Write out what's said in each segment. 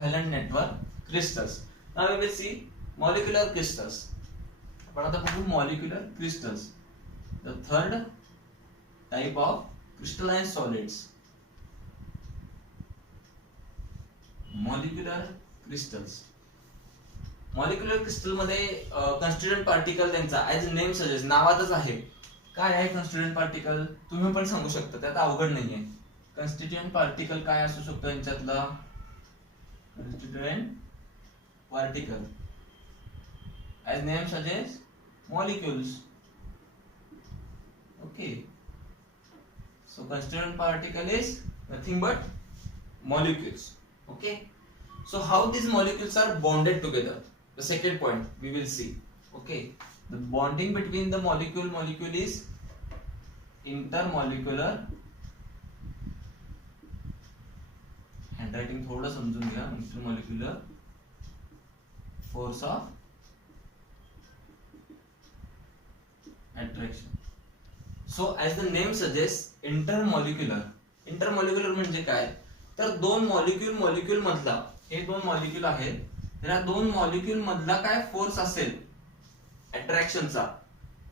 covalent network crystals. Now we will see molecular crystals. आपण आता बघू molecular crystals. The third type of crystalline solids. Molecular crystals. Molecular crystal मध्ये constituent particle त्यांचा as name suggest नावातच आहे. काय आहे constituent particle तुम्ही पण सांगू शकता, त्यात अवघड नाहीये. कन्स्टिट्यूएंट पार्टिकल काय असू शकतो यांच्यातला? Constituent particle as name suggest molecules. Okay, so constituent particle is nothing but molecules. Okay, so how these molecules are bonded together? The second point we will see. Okay, the bonding between the molecule is intermolecular. handwriting थोड़ा समझून घ्या. intermolecular force of attraction. So as the name suggests, intermolecular म्हणजे काय तर दोन molecule मधला, हे दोन molecule आहेत, त्या दोन मॉलिक्यूल मधला काय फोर्स असेल अट्रॅक्शनचा,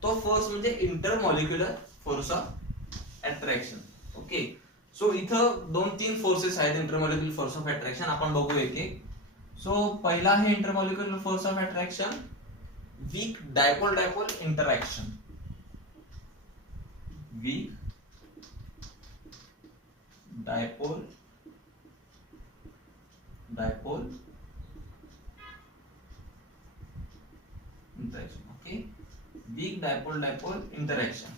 तो फोर्स म्हणजे intermolecular force of attraction. Okay, so इथं दोन तीन फोर्सेस आहेत इंटरमॉलिक्युलर फोर्स ऑफ अट्रॅक्शन. आपण बघू एक एक. सो पहिला आहे intermolecular force of attraction, weak dipole interaction. Weak dipole interaction. Okay, weak dipole interaction.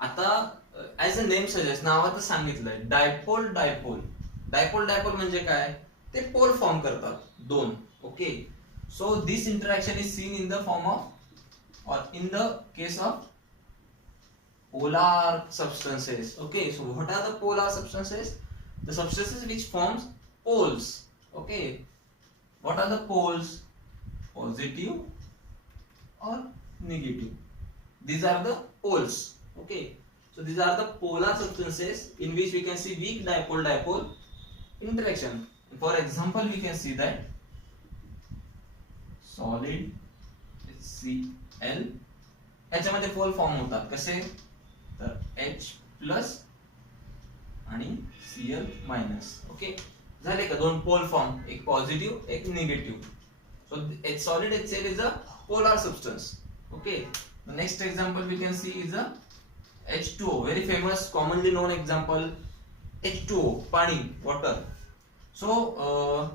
आता ऍज अ नेम सजेस्ट, नावातच सांगितलंय डायपोल म्हणजे काय, ते पोल फॉर्म करतात दोन. Okay, so this interaction is seen in the form of or in the case of polar substances. Okay, so what are the polar substances? The substances which forms poles. Okay, what are the poles? Positive or negative. These are the poles. Okay, so these are the polar substances in which we can see weak dipole interaction. For example, we can see that solid HCl याच्यामध्ये पोल form होतात. कसे तर H plus आणि Cl minus. Okay, झाले का दोन pole form, एक positive एक negative. So solid HCl is a polar substance. Okay, the next example we can see is a H2O, very famous commonly known example, H2O, पानी, water. So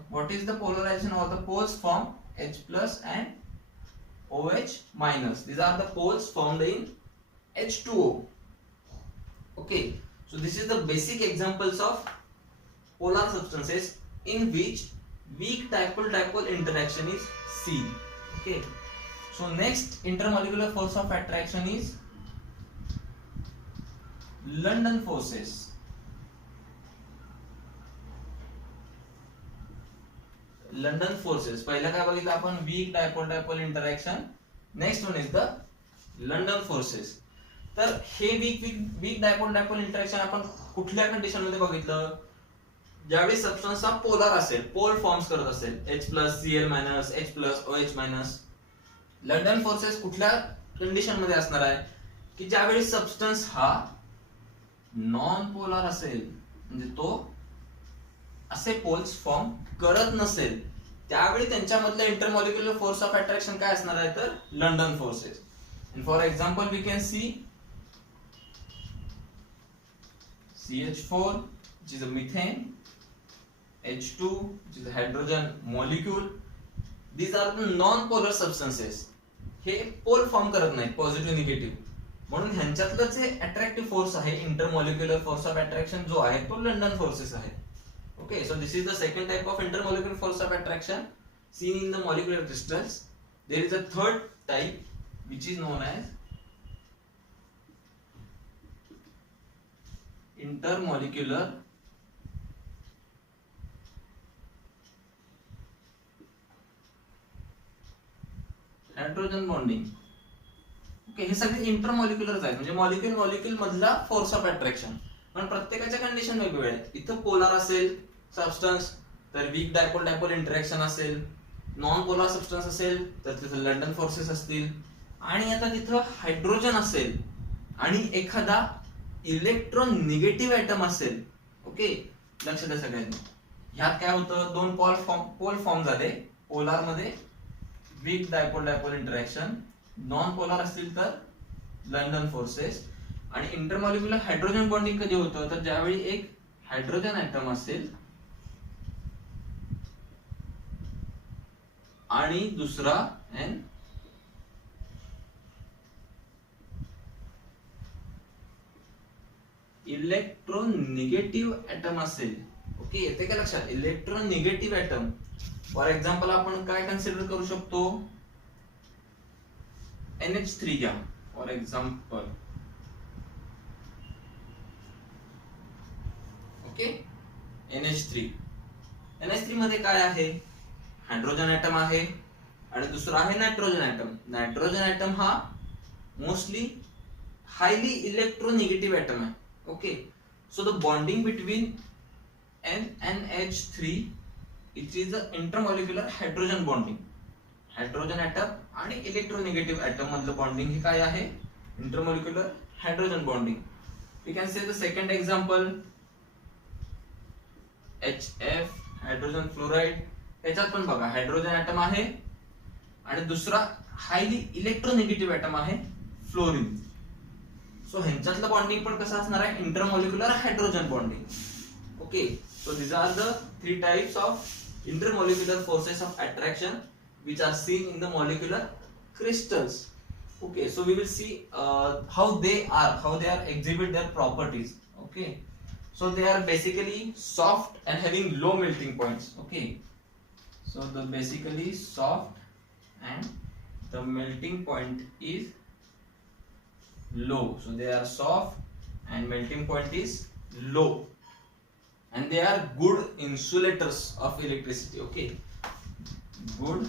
what is the polarization of the poles form H plus and OH minus? These are the poles formed in H2O. Okay, so this is the basic examples of polar substances in which weak dipole interaction is seen. Okay, so next intermolecular force of attraction is London forces. London forces. पहिला काय बघितलं आपण, weak dipole interaction. Next one is the London forces. तर हे week dipole interaction आपण कुठल्या condition मध्ये बघितलं, ज्यावेळी सबस्टन्स हा पोलर असेल, पोल फॉर्म्स करत असेल, H plus Cl minus H plus OH minus. London forces कुठल्या कंडिशन मध्ये असणार आहे की ज्यावेळी सबस्टन्स हा नॉन पोलर असेल, म्हणजे तो असे पोल्स फॉर्म करत नसेल, त्यावेळी त्यांच्यामधलं इंटरमॉलिक्युलर फोर्स ऑफ अट्रॅक्शन काय असणार आहे तर London forces. For example we can see CH4 which is a methane, H2 which is a hydrogen molecule. These are the non-polar substances. हे पोल फॉर्म करत नाहीत, पॉझिटिव्ह निगेटिव्ह, म्हणून ह्यांच्यातलं जे अट्रॅक्टिव्ह फोर्स आहे इंटरमॉलिक्युलर फोर्स ऑफ अट्रॅक्शन जो आहे तो लंडन फोर्सेस आहे. Okay, so this is the second type of intermolecular force of attraction seen in the molecular crystals. There is a third type which is known as intermolecular hydrogen bonding. Okay, हे सगळे intermolecular आहेत, म्हणजे molecule मधला force of attraction. पण प्रत्येकाच्या condition वेगवेगळ्या आहेत. इथं polar असेल सबस्टन्स तर वीक डायपोल डायपोल इंटरॅक्शन असेल, नॉन पोलर सबस्टन्स असेल तर तिथं लंडन फोर्सेस असतील, आणि आता तिथं हायड्रोजन असेल आणि एखादा इलेक्ट्रॉन निगेटिव्ह ऍटम असेल. ओके, लक्ष द्या सगळ्यांनी. ह्यात काय होतं, दोन पोल फॉर्म झाले. पोलार मध्ये weak dipole dipole interaction, non polar असतील तर लंडन फोर्सेस. आणि इंटरमॉलिक्युलर हायड्रोजन बॉन्डिंग कधी होतं, तर ज्यावेळी एक हायड्रोजन ऍटम असेल आणि दुसरा इलेक्ट्रोनिगेटिव्ह ऍटम असेल. ओके, येते का लक्षात? इलेक्ट्रोनिगेटिव्ह ऍटम. फॉर एक्झाम्पल आपण काय कन्सिडर करू शकतो, NH3 घ्या फॉर एक्झाम्पल. ओके, NH3 मध्ये काय आहे, हायड्रोजन ऍटम आहे आणि दुसरा आहे नायट्रोजन ऍटम. नायट्रोजन ऍटम हा मोस्टली हायली इलेक्ट्रोनिगेटिव्ह ऍटम आहे. Okay, so the bonding between NH3 it is the intermolecular hydrogen bonding. Hydrogen atom आणि इलेक्ट्रोनिगेटिव्ह ऍटम मधलं बॉन्डिंग हे काय आहे, intermolecular hydrogen bonding. We can say the second example HF hydrogen fluoride. त्याच्यात पण बघा hydrogen atom आहे आणि दुसरा हायली इलेक्ट्रोनिगेटिव्ह ऍटम आहे फ्लोरीन. सो ह्यांच्यातलं बॉन्डिंग पण कसं असणार आहे, intermolecular hydrogen bonding. Okay, so these are the three types of intermolecular forces of attraction which are seen in the molecular crystals. Okay, so we will see how they are exhibit their properties. Okay, so they are basically soft and having low melting points. Okay, so the basically soft and the melting point is low. So they are soft and melting point is low, and they are good insulators of electricity. Okay, good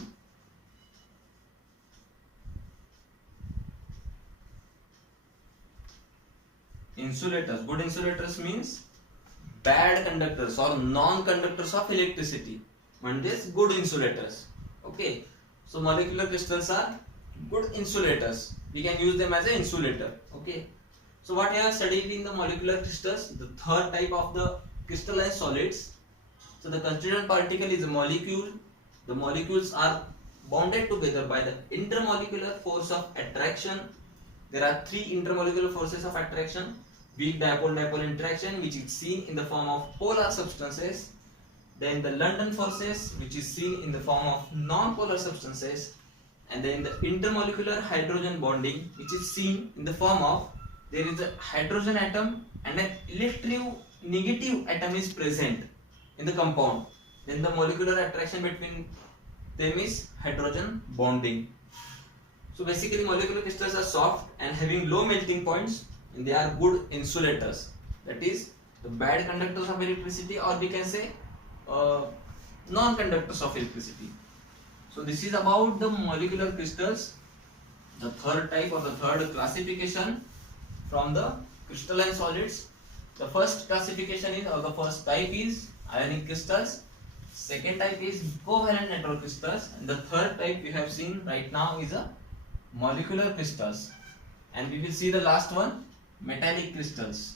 insulators. Good insulators means bad conductors or non-conductors of electricity. म्हणजेच good insulators. Okay, so molecular crystals are good insulators. We can use them as an insulator. Okay, so what I have studied in the molecular crystals, the third type of the crystalline solids. So the constituent particle is a molecule. The molecules are bonded together by the intermolecular force of attraction. There are three intermolecular forces of attraction. Weak dipole dipole interaction, which is seen in the form of polar substances. Then the London forces, which is seen in the form of non-polar substances. And then the intermolecular hydrogen bonding, which is seen in the form of there is a hydrogen atom and an electronegative atom is present in the compound. Then the molecular attraction between them is hydrogen bonding. So basically molecular crystals are soft and having low melting points, and they are good insulators. That is the bad conductors of electricity, or we can say non-conductors of electricity. So this is about the molecular crystals, the third type or the third classification from the crystalline solids. The first classification is, or the first type is ionic crystals. Second type is covalent network crystals, and the third type we have seen right now is a molecular crystals. And we will see the last one, metallic crystals.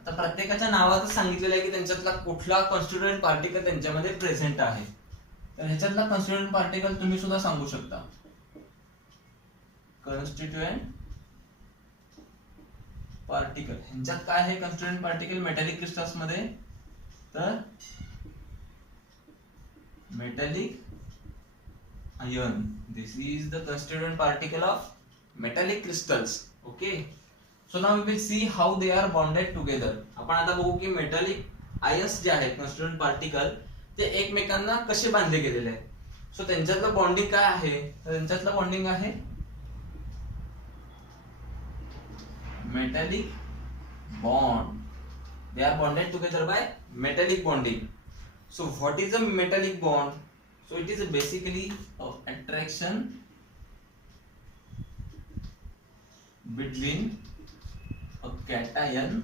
आता प्रत्येकाच्या नावातच सांगितलेलं आहे की त्यांच्यातला कुठला constituent particle त्यांच्यामध्ये present आहे. तर ह्याच्यातला constituent particle तुम्ही सुद्धा सांगू शकता. कॉन्स्टिट्यूएंट पार्टिकल ह्यांच्यात काय आहे, कॉन्स्टिट्यूएंट पार्टिकल मेटॅलिक क्रिस्टल्स मध्ये, तर metallic ion. This is the constituent particle of metallic crystals. Okay, so now we will see how they are bonded together. आपण आता बघू की मेटॅलिक आयन्स जे आहेत कॉन्स्टिट्यूएंट पार्टिकल ते एकमेकांना कसे बांधले गेलेले आहेत. सो त्यांच्यातलं बॉन्डिंग काय आहे, तर त्यांच्यातलं बॉन्डिंग आहे metallic bond. They are bonded together by metallic bonding. So what is a metallic bond? So it is basically an attraction between a cation.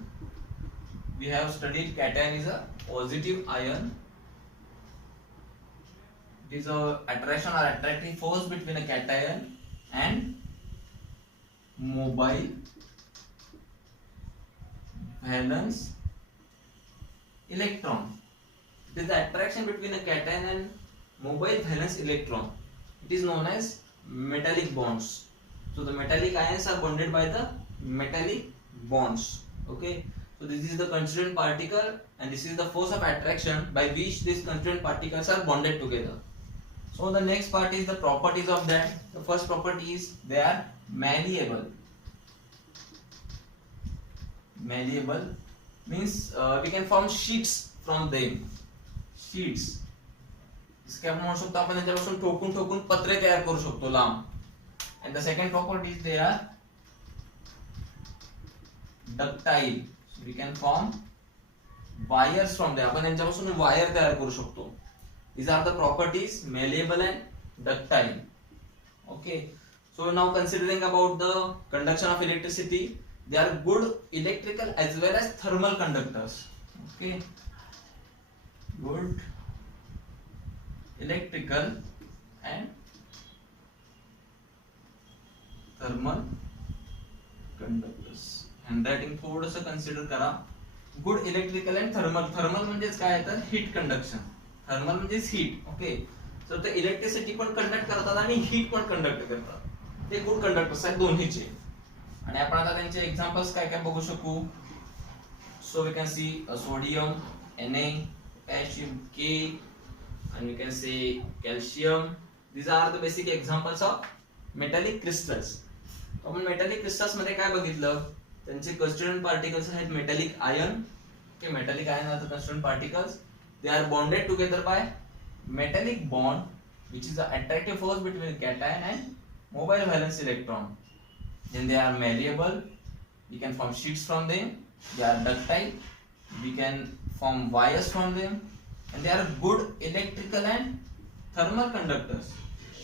We have studied cation is a positive ion. It is a attraction or attractive force between a cation and mobile valence electron. It is the attraction between a cation and mobile valence electron. It is known as metallic bonds. So the metallic ions are bonded by the metallic bonds. Okay. So this is the constituent particle and this is the force of attraction by which these constituent particles are bonded together. So the next part is the properties of that. The first property is they are malleable. Malleable means we can form sheets from them. Sheets. इसके आपण म्हणू शकतो आपण त्याच्यापासून ठोकून ठोकून पत्रे तयार करू शकतो लांब. And the second property is they are ductile. So we can form wires from them. आपण यांच्यापासून वायर तयार करू शकतो. These are the properties malleable and ductile. Okay. So now considering about the conduction of electricity, they are good electrical as well as thermal conductors. Okay. Good electrical and thermal conductors. Handwriting थोडंसं consider करा. Good electrical and thermal. Thermal म्हणजेच काय आहे तर heat conduction. Thermal म्हणजेच heat. Okay. तर ते electricity पण कंडक्ट करतात आणि हीट पण कंडक्ट करतात. ते गुड कंडक्टर्स आहेत दोन्हीचे. आणि आपण आता त्यांचे एक्झाम्पल्स काय काय बघू शकू. So we can see sodium Na, potassium K, and we can say calcium. These are the basic examples of metallic crystals. आपण मेटॅलिक क्रिस्टल्स मध्ये काय बघितलं त्यांचे constituent particles आहेत metallic ion. Okay, metallic ion are the constituent particles. They are bonded together by metallic bond, which is the attractive force between cation and mobile valence electron. Then they are malleable. We can form sheets from them. They are ductile. We can form wires from them, and they are good electrical and thermal conductors.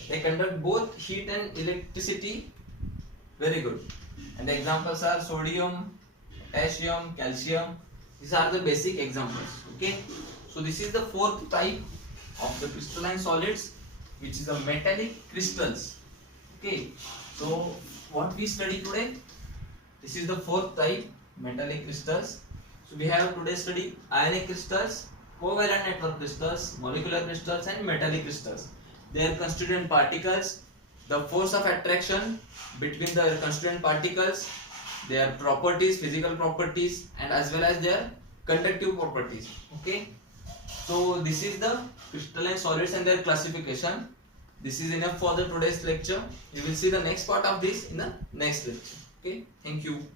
They conduct both heat and electricity very good. And the examples are sodium, potassium, calcium. These are the basic examples. Okay. So this is the fourth type of the crystalline solids, which is the metallic crystals. Okay. So what we study today, this is the fourth type, metallic crystals. So we have today study ionic crystals, covalent network crystals, molecular crystals, and metallic crystals. Their constituent particles, the force of attraction between the constituent particles, their properties, physical properties, and as well as their conductive properties. Okay. So this is the crystalline solids and their classification. This is enough for the today's lecture. You will see the next part of this in the next lecture. Okay. Thank you.